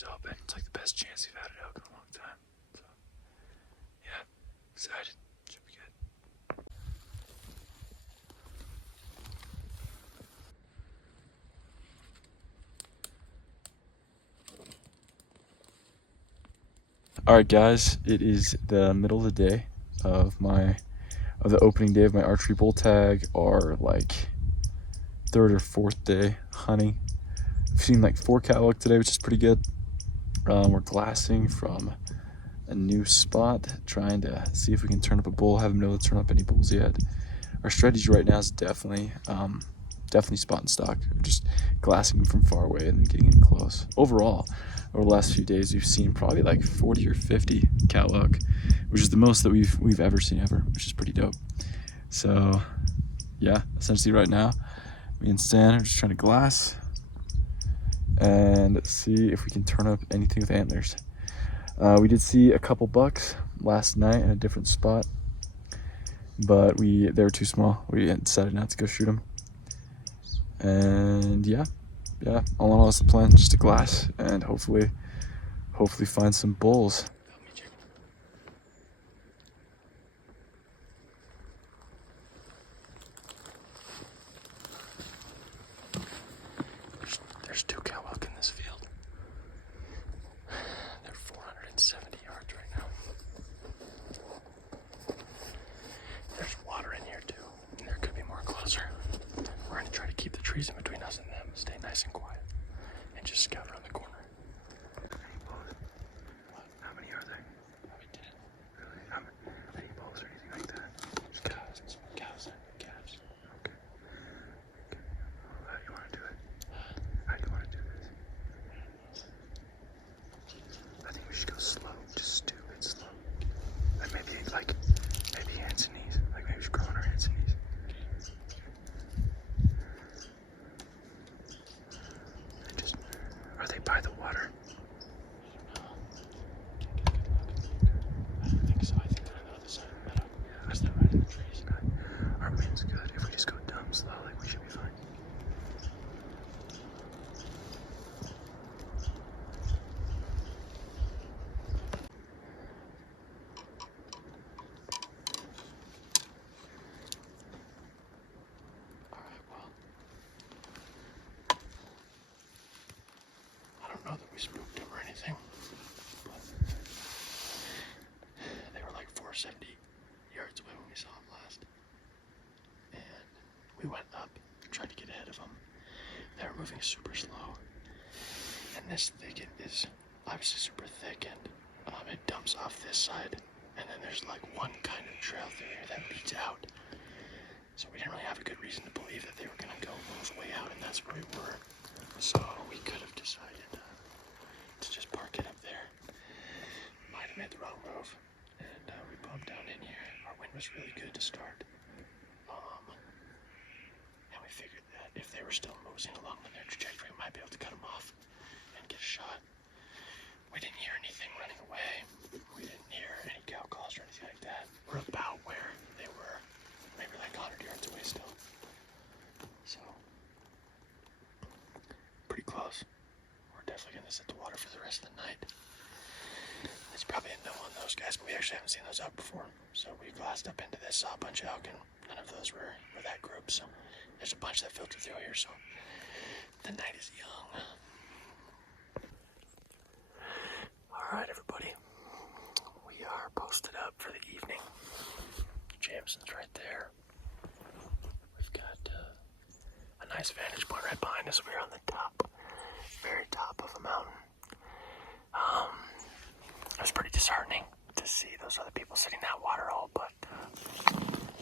was open. It's like the best chance we've had at elk in a long time. So, yeah, excited. Should be good. All right, guys, it is the middle of the day of the opening day of my archery bull tag, or like third or fourth day hunting. I've seen like 4 cow elk today, which is pretty good. We're glassing from a new spot, trying to see if we can turn up a bull. Haven't been able to turn up any bulls yet. Our strategy right now is definitely spot and stock. We're just glassing them from far away and then getting in close. Overall, over the last few days, we've seen probably like 40 or 50 cow elk, which is the most that we've ever seen ever, which is pretty dope. So yeah, essentially right now, me and Stan are just trying to glass and see if we can turn up anything with antlers. We did see a couple bucks last night in a different spot, but they were too small. We decided not to go shoot them. And yeah, all in all, that's the plan, just to glass and hopefully find some bulls. There's 2 cow elk in this field. They're 470 yards right now. There's water in here too, and there could be more closer. We're going to try to keep the trees in between us and them, stay nice and quiet, and just scout around the corner. What? How many are there? Probably 10. Really? How many? Any bulls or anything like that? Just cows and some cows and calves. Okay. How do you want to do it? How do you want to do this? I think we should go slow, just stupid slow. And maybe hands and knees. Like maybe we should go on our hands and knees. Are they by the water? I don't think so. I think they're on the other side of the meadow. Yeah, that's not right in the trees. Our wind's good. If we just go dumb slow, like we should be fine. Not that we spooked them or anything, but they were like 470 yards away when we saw them last, and we went up, tried to get ahead of them. They were moving super slow, and this thicket is obviously super thick, and it dumps off this side, and then there's like one kind of trail through here that leads out, so we didn't really have a good reason to believe that they were going to go move way out, and that's where we were. So we could have decided to just park it up there. Might have made the wrong move, and we bumped down in here. Our wind was really good to start, and we figured that if they were still moving along on their trajectory, we might be able to cut them off and get a shot. We didn't hear anything running away. We didn't hear any cow calls or anything like that. We're about where they were, maybe like 100 yards away still. So, pretty close. Definitely gonna sit the water for the rest of the night. It's probably a no on those guys, but we actually haven't seen those out before. So we glassed up into this, saw a bunch of elk, and none of those were that group. So there's a bunch that filtered through here. So the night is young. All right, everybody, we are posted up for the evening. Jamison's right there. We've got a nice vantage point right behind us. We're on the very top of a mountain. It was pretty disheartening to see those other people sitting in that water hole, but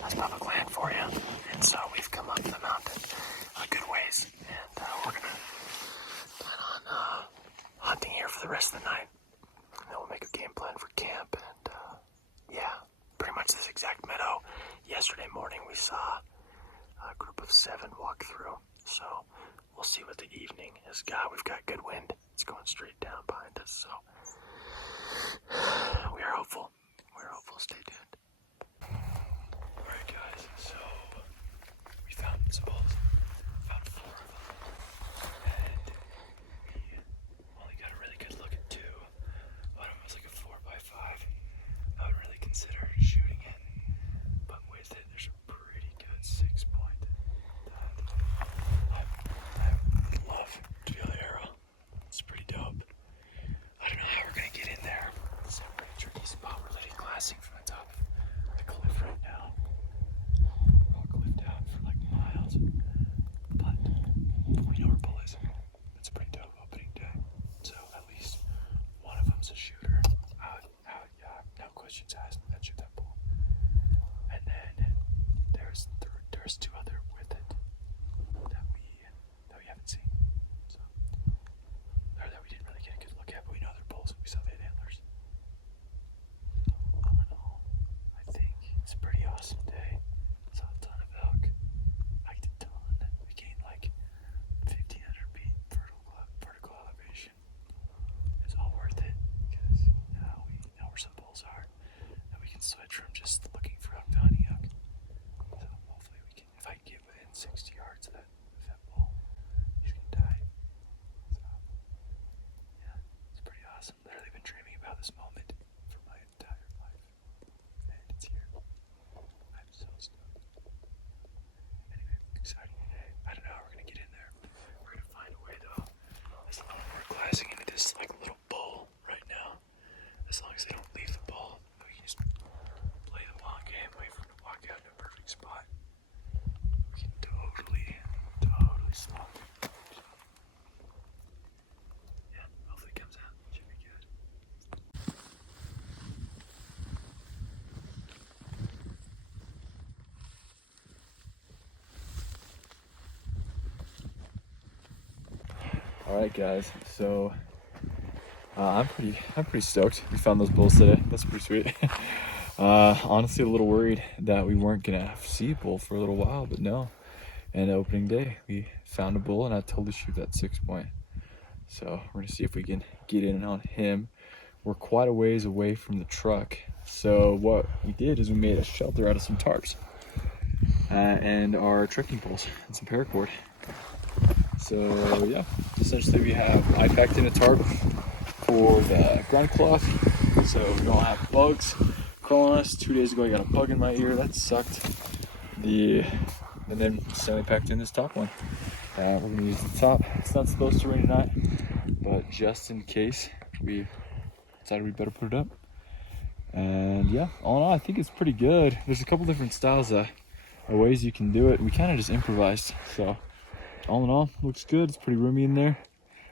that's public land for you. And so we've come up the mountain a good ways, and we're gonna plan on hunting here for the rest of the night. And then we'll make a game plan for camp, and pretty much this exact meadow. Yesterday morning we saw a group of 7 walk through, so we'll see what the evening has got. We've got good wind. It's going straight down behind us, so we are hopeful. Stay tuned. Alright guys, so we found some bulls. Found 4 of them. And we only got a really good look a shooter. Yeah, no questions asked. That shoot that bull. And then there's two other with it that we haven't seen. So, or that we didn't really get a good look at, but we know they're bulls. We saw they had antlers. All in all, I think it's a pretty awesome day. Saw a ton of elk. Hiked a ton. We gained like 1,500 feet vertical elevation. It's all worth it because now we know where some bulls are, and we can switch from just looking for elk to hunting elk. So hopefully we can, if I can get within 60 yards of that bull, he's gonna die. So yeah, it's pretty awesome. Literally been dreaming about this moment for my entire life, and it's here. I'm so stoked. Anyway, exciting day. I don't know how we're gonna get in there. We're gonna find a way though. As long as we're glassing into this like little bowl right now, as long as they don't leave the bowl, we can just play the long game, wait for them to walk out in a perfect spot. We can totally stop. So, yeah, hopefully it comes out. Should be good. All right, guys. So I'm pretty stoked. We found those bulls today. That's pretty sweet. Honestly, a little worried that we weren't gonna see a bull for a little while, but no. And opening day, we found a bull, and I totally shoot that 6-point. So we're gonna see if we can get in on him. We're quite a ways away from the truck, so what we did is we made a shelter out of some tarps and our trekking poles and some paracord. So yeah, essentially I packed in a tarp for the ground cloth, so we don't have bugs crawling on us. 2 days ago I got a bug in my ear, that sucked. And then Stanley packed in this top one. We're gonna use the top. It's not supposed to rain tonight, but just in case, we decided we better put it up. And yeah, all in all, I think it's pretty good. There's a couple different styles of ways you can do it. We kind of just improvised, so all in all, looks good. It's pretty roomy in there.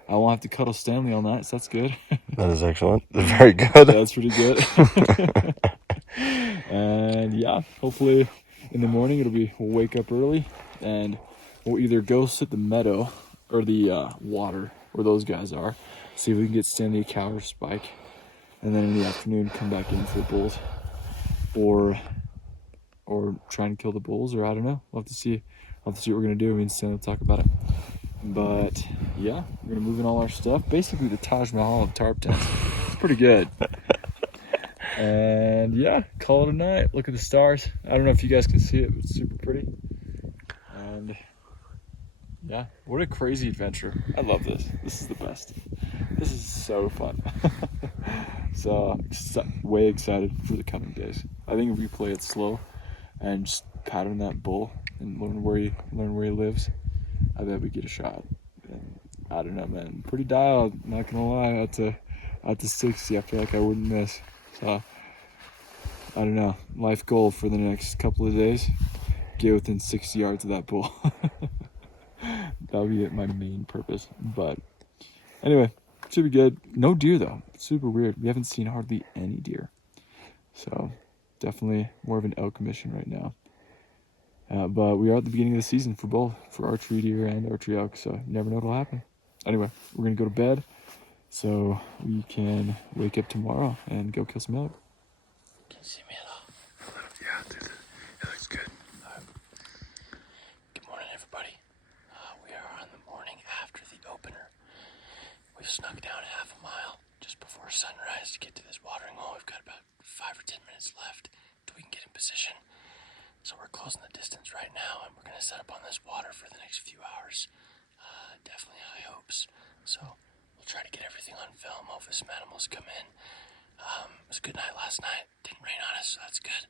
I won't have to cuddle Stanley all night, so that's good. That is excellent. Very good. That's pretty good. And yeah, hopefully in the morning we'll wake up early and we'll either go sit the meadow or the water where those guys are, see if we can get Stanley a cow or spike, and then in the afternoon come back in for the bulls, or try and kill the bulls, or I don't know. We'll have to see what we're gonna do. Me and Stanley will talk about it. But yeah, we're gonna move in all our stuff. Basically the Taj Mahal of tarp tents. It's pretty good. And yeah, call it a night. Look at the stars. I don't know if you guys can see it, but it's super pretty. And yeah, what a crazy adventure. I love this. This is the best. This is so fun. So way excited for the coming days. I think if we play it slow and just pattern that bull and learn where he lives, I bet we get a shot. And I don't know, man. Pretty dialed, not gonna lie, out to 60. I feel like I wouldn't miss. So I don't know. Life goal for the next couple of days: get within 60 yards of that bull. That'll be my main purpose. But anyway, should be good. No deer though. Super weird. We haven't seen hardly any deer. So definitely more of an elk mission right now. But we are at the beginning of the season for both, for archery deer and archery elk, so you never know what'll happen. Anyway, we're gonna go to bed so we can wake up tomorrow and go kill some elk. Can you see me at all? Yeah, dude, it looks good. Good morning, everybody. We are on the morning after the opener. We've snuck down half a mile just before sunrise to get to this watering hole. We've got about 5 or 10 minutes left till we can get in position. So we're closing the distance right now, and we're going to set up on this water for the next few hours. Definitely high hopes. So we'll try to get everything on film. Hopefully some animals come in. It was a good night last night. Didn't rain on us, so that's good.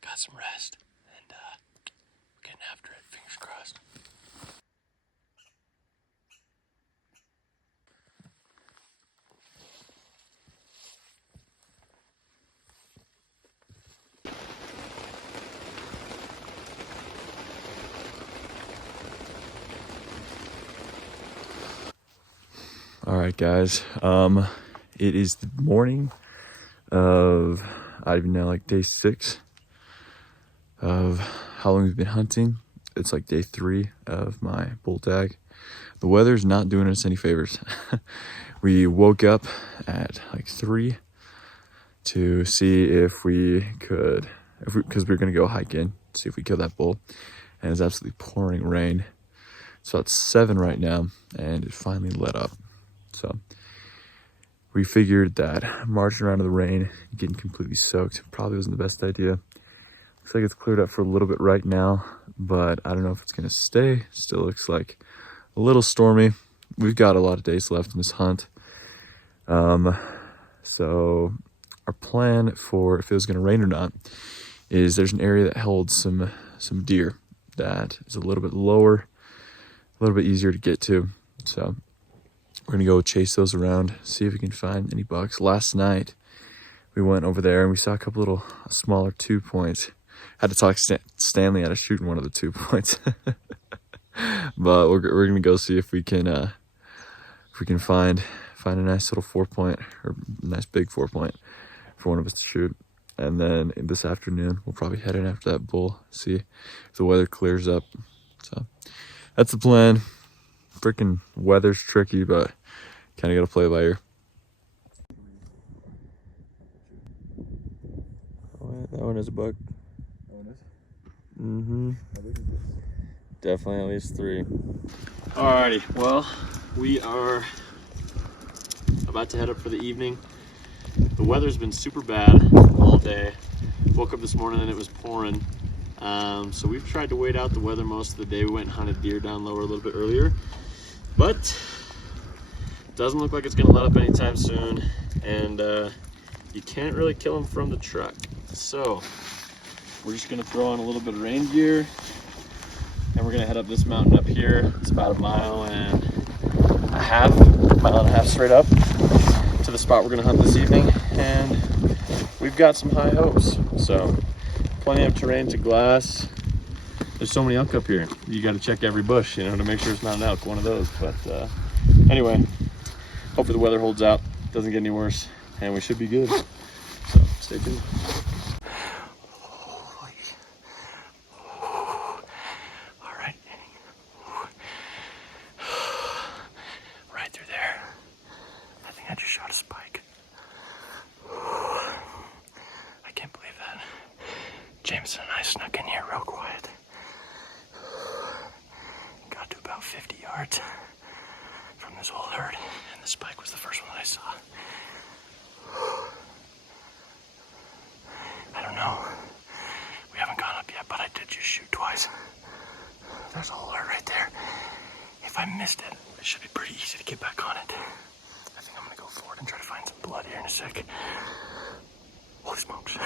Got some rest, and we're getting after it. Fingers crossed. All right, guys. It is the morning of, I don't even know, like day 6 of how long we've been hunting. It's like day 3 of my bull tag. The weather's not doing us any favors. We woke up at like 3 to see if we could, because we were gonna go hike in, see if we kill that bull. And it's absolutely pouring rain. It's about 7 right now, and it finally let up. So we figured that marching around in the rain, getting completely soaked, probably wasn't the best idea. Looks like it's cleared up for a little bit right now, but I don't know if it's gonna stay. Still looks like a little stormy. We've got a lot of days left in this hunt. So our plan for if it was gonna rain or not is there's an area that holds some deer that is a little bit lower, a little bit easier to get to. So we're gonna go chase those around, see if we can find any bucks. Last night we went over there and we saw a couple little smaller 2 points. Had to talk Stanley out of shooting one of the 2 points. But we're gonna go see if we can find a nice little 4-point or nice big 4-point for one of us to shoot. And then this afternoon we'll probably head in after that bull, see if the weather clears up. So that's the plan. Freaking weather's tricky, but kind of gotta play it by ear. Oh, that one is a buck. Mm-hmm. Definitely at least 3. Alrighty, well, we are about to head up for the evening. The weather's been super bad all day. Woke up this morning and it was pouring. So we've tried to wait out the weather most of the day. We went and hunted deer down lower a little bit earlier, but it doesn't look like it's gonna let up anytime soon. And you can't really kill them from the truck. So we're just gonna throw on a little bit of rain gear and we're gonna head up this mountain up here. It's about a mile and a half straight up to the spot we're gonna hunt this evening. And we've got some high hopes. So plenty of terrain to glass. There's so many elk up here. You gotta check every bush, you know, to make sure it's not an elk, one of those. But anyway, hopefully the weather holds out, doesn't get any worse, and we should be good. So stay tuned. I just shot a spike. I can't believe that. Jamison and I snuck in here real quiet. Got to about 50 yards from this whole herd, and the spike was the first one that I saw. I don't know. We haven't gone up yet, but I did just shoot twice. There's a whole herd right there. If I missed it, it should be pretty easy to get back on it. I think I'm gonna go forward and try to find some blood here in a sec. Holy smokes.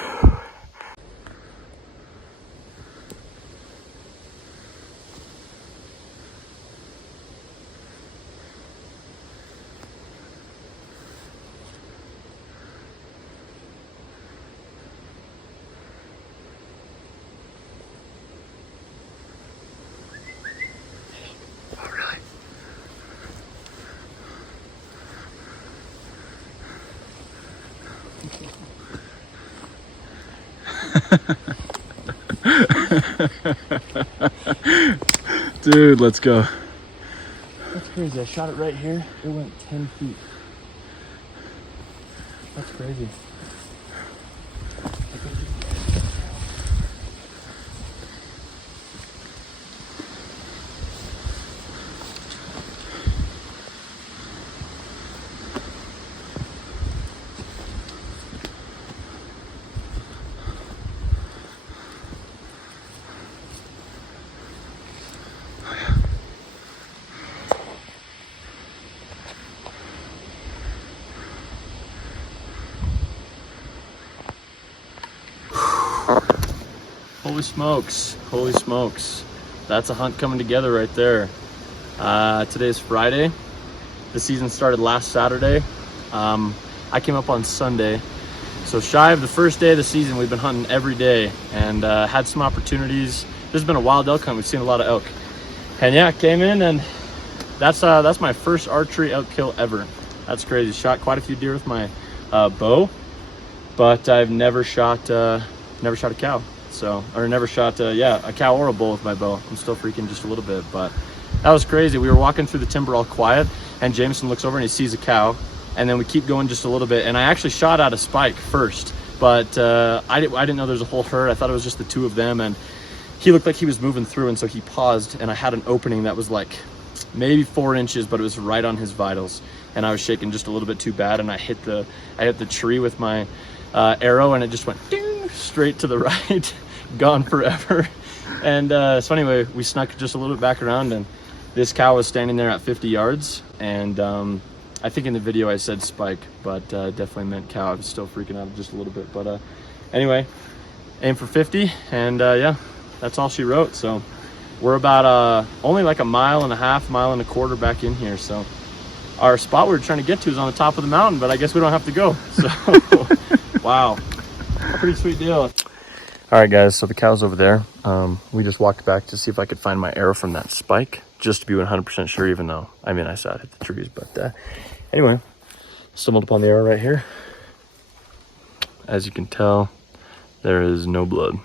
Dude, let's go. That's crazy. I shot it right here. It went 10 feet. That's crazy. Holy smokes, holy smokes. That's a hunt coming together right there. Today's Friday. The season started last Saturday. I came up on Sunday. So shy of the first day of the season, we've been hunting every day and had some opportunities. This has been a wild elk hunt. We've seen a lot of elk. And yeah, came in and that's my first archery elk kill ever. That's crazy. Shot quite a few deer with my bow, but I've never shot a cow. So, or never shot a cow or a bull with my bow. I'm still freaking just a little bit, but that was crazy. We were walking through the timber all quiet, and Jamison looks over and he sees a cow, and then we keep going just a little bit, and I actually shot at a spike first, but I didn't know there was a whole herd. I thought it was just the two of them, and he looked like he was moving through, and so he paused, and I had an opening that was like maybe 4 inches, but it was right on his vitals, and I was shaking just a little bit too bad, and I hit the tree with my arrow, and it just went ding, straight to the right. Gone forever. And so anyway, we snuck just a little bit back around, and this cow was standing there at 50 yards, and I think in the video I said spike, but definitely meant cow. I was still freaking out just a little bit, but anyway, aim for 50, and yeah, that's all she wrote. So we're about only like a mile and a half, mile and a quarter back in here. So our spot we were trying to get to is on the top of the mountain, but I guess we don't have to go. So wow, pretty sweet deal. All right, guys, so the cow's over there. We just walked back to see if I could find my arrow from that spike, just to be 100% sure, even though, I mean, I saw it hit the trees. But anyway, stumbled upon the arrow right here. As you can tell, there is no blood.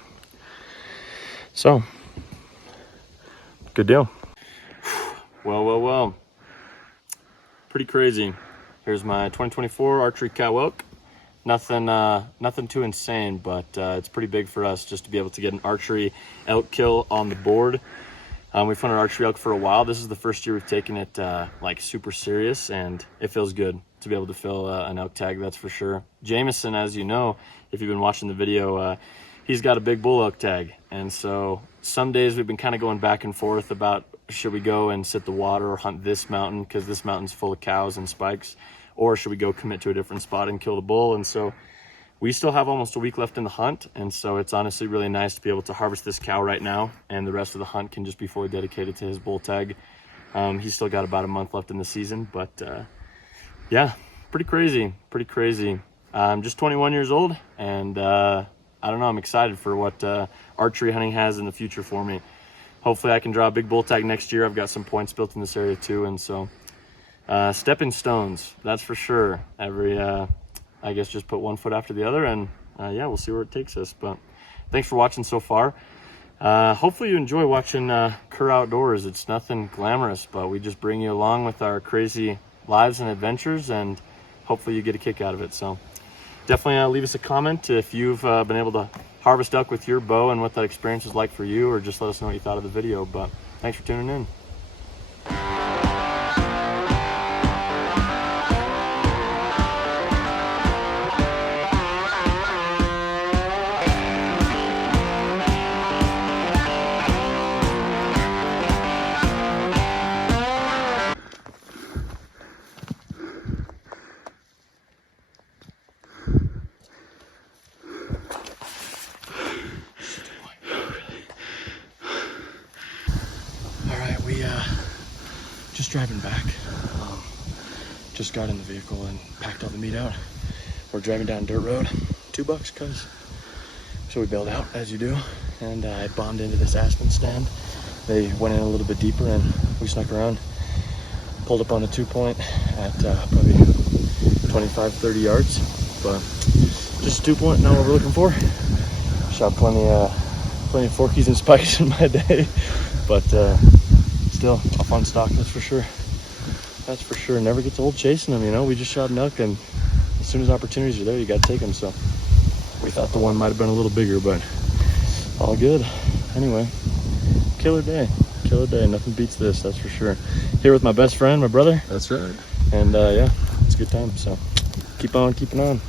So, good deal. Well. Pretty crazy. Here's my 2024 Archery Elk. Nothing too insane, but it's pretty big for us just to be able to get an archery elk kill on the board. We've hunted archery elk for a while. This is the first year we've taken it like super serious, and it feels good to be able to fill an elk tag, that's for sure. Jamison, as you know, if you've been watching the video, he's got a big bull elk tag, and so some days we've been kind of going back and forth about should we go and sit the water or hunt this mountain because this mountain's full of cows and spikes, or should we go commit to a different spot and kill the bull? And so we still have almost a week left in the hunt, and so it's honestly really nice to be able to harvest this cow right now, and the rest of the hunt can just be fully dedicated to his bull tag. He's still got about a month left in the season, but yeah, pretty crazy. I'm just 21 years old, and I don't know, I'm excited for what archery hunting has in the future for me. Hopefully I can draw a big bull tag next year. I've got some points built in this area too, and so stepping stones, that's for sure. I guess just put one foot after the other, and yeah, we'll see where it takes us. But thanks for watching so far. Hopefully you enjoy watching Cur Outdoors. It's nothing glamorous, but we just bring you along with our crazy lives and adventures, and hopefully you get a kick out of it. So definitely leave us a comment if you've been able to harvest elk with your bow and what that experience is like for you, or just let us know what you thought of the video. But thanks for tuning in. Just driving back. Just got in the vehicle and packed all the meat out. We're driving down dirt road. $2 cuz. So we bailed out, as you do, and I bombed into this aspen stand. They went in a little bit deeper, and we snuck around, pulled up on the 2-point at probably 25-30 yards, but just a 2-point, not what we're looking for. Shot plenty of forkies and spikes in my day, but still a fun stock, that's for sure. Never gets old chasing them, you know. We just shot an elk, and as soon as opportunities are there, you got to take them. So we thought the one might have been a little bigger, but all good. Anyway, killer day. Nothing beats this, that's for sure. Here with my best friend, my brother. That's right. And yeah, it's a good time. So keep on keeping on.